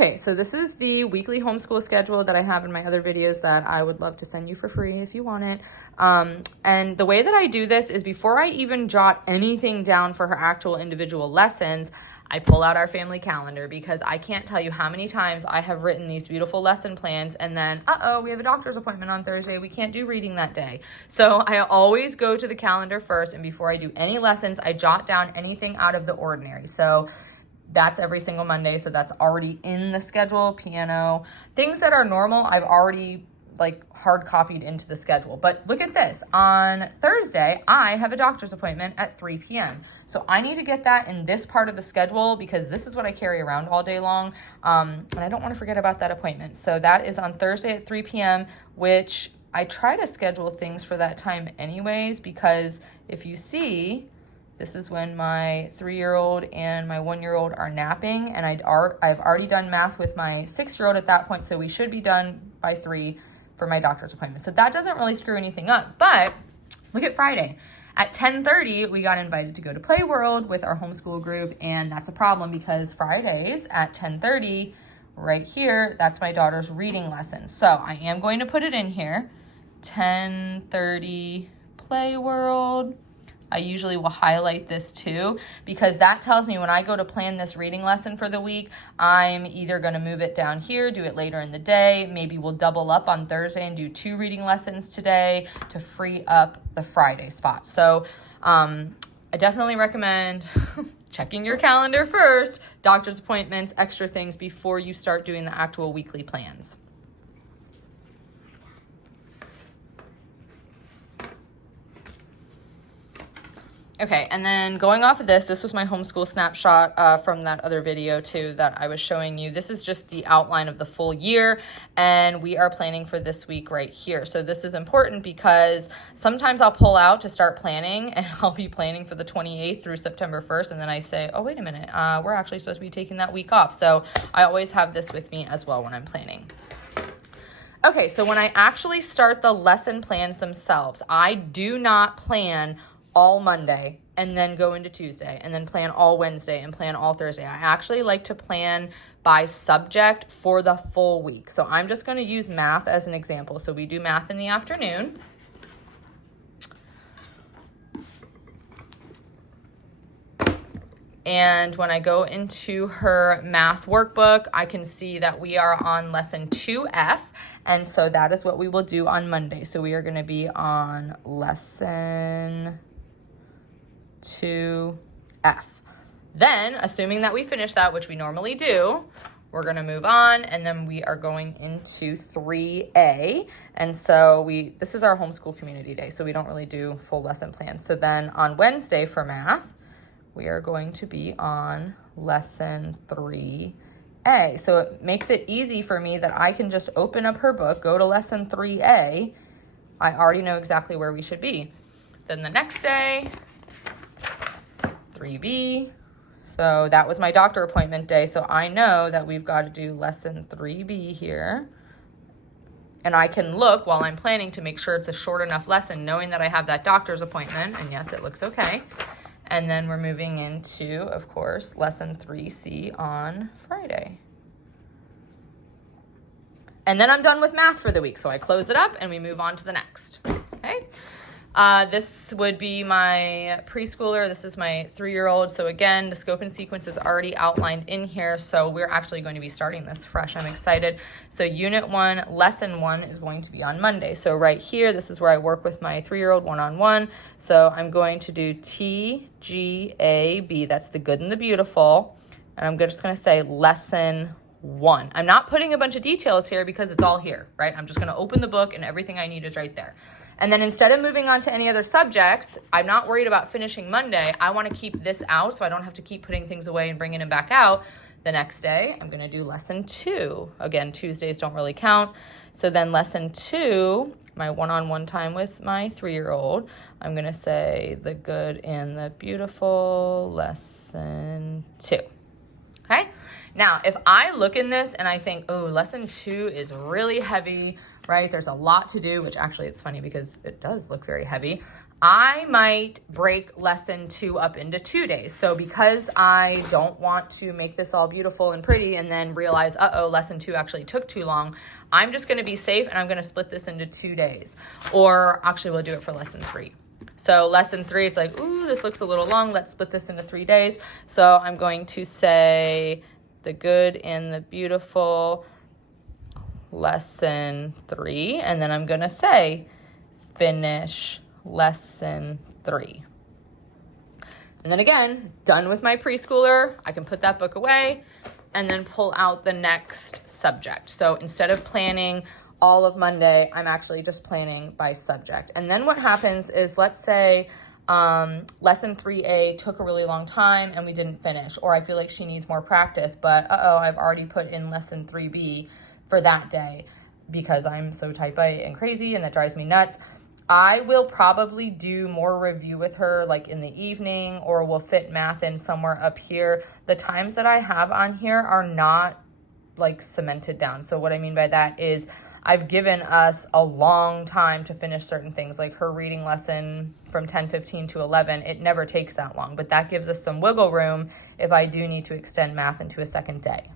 Okay, so this is the weekly homeschool schedule that I have in my other videos that I would love to send you for free if you want it. And the way that I do this is before I even jot anything down for her actual individual lessons, I pull out our family calendar, because I can't tell you how many times I have written these beautiful lesson plans and then, we have a doctor's appointment on Thursday. We can't do reading that day. So I always go to the calendar first, and before I do any lessons, I jot down anything out of the ordinary. So that's every single Monday, so that's already in the schedule. Piano, things that are normal, I've already hard copied into the schedule. But look at this, on Thursday, I have a doctor's appointment at 3 p.m. So I need to get that in this part of the schedule, because this is what I carry around all day long. And I don't want to forget about that appointment. So that is on Thursday at 3 p.m., which I try to schedule things for that time anyways, because if you see, this is when my 3-year-old and my 1-year-old are napping, and I've already done math with my 6-year-old at that point, so we should be done by 3 for my doctor's appointment. So that doesn't really screw anything up. But look at Friday. At 10:30, we got invited to go to Play World with our homeschool group, and that's a problem because Fridays at 10:30, right here, that's my daughter's reading lesson. So I am going to put it in here, 10:30 Play World. I usually will highlight this too, because that tells me when I go to plan this reading lesson for the week, I'm either going to move it down here, do it later in the day. Maybe we'll double up on Thursday and do 2 reading lessons today to free up the Friday spot. So I definitely recommend checking your calendar first, doctor's appointments, extra things before you start doing the actual weekly plans. Okay, and then going off of this was my homeschool snapshot from that other video too that I was showing you. This is just the outline of the full year, and we are planning for this week right here. So this is important because sometimes I'll pull out to start planning, and I'll be planning for the 28th through September 1st, and then I say, oh, wait a minute, we're actually supposed to be taking that week off. So I always have this with me as well when I'm planning. Okay, so when I actually start the lesson plans themselves, I do not plan all Monday and then go into Tuesday and then plan all Wednesday and plan all Thursday. I actually like to plan by subject for the full week. So I'm just going to use math as an example. So we do math in the afternoon. And when I go into her math workbook, I can see that we are on lesson 2F. And so that is what we will do on Monday. So we are going to be on lesson 2F. Then, assuming that we finish that, which we normally do, we're going to move on, and then we are going into 3A. And so this is our homeschool community day, so we don't really do full lesson plans. So then on Wednesday for math, we are going to be on lesson 3A. So it makes it easy for me that I can just open up her book, go to lesson 3A. I already know exactly where we should be. Then the next day, 3B. So that was my doctor appointment day. So I know that we've got to do lesson 3B here. And I can look while I'm planning to make sure it's a short enough lesson, knowing that I have that doctor's appointment. And yes, it looks okay. And then we're moving into, of course, lesson 3C on Friday. And then I'm done with math for the week. So I close it up and we move on to the next. Okay. This would be my preschooler. This is my 3-year-old. So again, the scope and sequence is already outlined in here. So we're actually going to be starting this fresh. I'm excited. So unit 1, lesson 1 is going to be on Monday. So right here, this is where I work with my 3-year-old one-on-one. So I'm going to do T, G, A, B. That's the good and the beautiful. And I'm just going to say lesson 1. I'm not putting a bunch of details here because it's all here, right? I'm just going to open the book and everything I need is right there. And then instead of moving on to any other subjects, I'm not worried about finishing Monday. I want to keep this out so I don't have to keep putting things away and bringing them back out. The next day, I'm going to do lesson 2. Again, Tuesdays don't really count. So then lesson 2, my one-on-one time with my 3-year-old, I'm going to say the good and the beautiful, lesson 2. Okay? Now, if I look in this and I think, oh, lesson 2 is really heavy, right? There's a lot to do, which actually it's funny because it does look very heavy. I might break lesson 2 up into 2 days. So because I don't want to make this all beautiful and pretty and then realize, uh-oh, lesson 2 actually took too long, I'm just gonna be safe and I'm gonna split this into 2 days. Or actually we'll do it for lesson 3. So lesson 3, it's like, ooh, this looks a little long. Let's split this into 3 days. So I'm going to say the good and the beautiful lesson 3. And then I'm gonna say finish lesson 3. And then again, done with my preschooler, I can put that book away and then pull out the next subject. So instead of planning all of Monday, I'm actually just planning by subject. And then what happens is, let's say lesson 3A took a really long time and we didn't finish, or I feel like she needs more practice, but I've already put in lesson 3B for that day because I'm so type A and crazy and that drives me nuts. I will probably do more review with her like in the evening, or we'll fit math in somewhere up here. The times that I have on here are not like cemented down. So what I mean by that is I've given us a long time to finish certain things, like her reading lesson from 10:15 to 11. It never takes that long, but that gives us some wiggle room if I do need to extend math into a second day.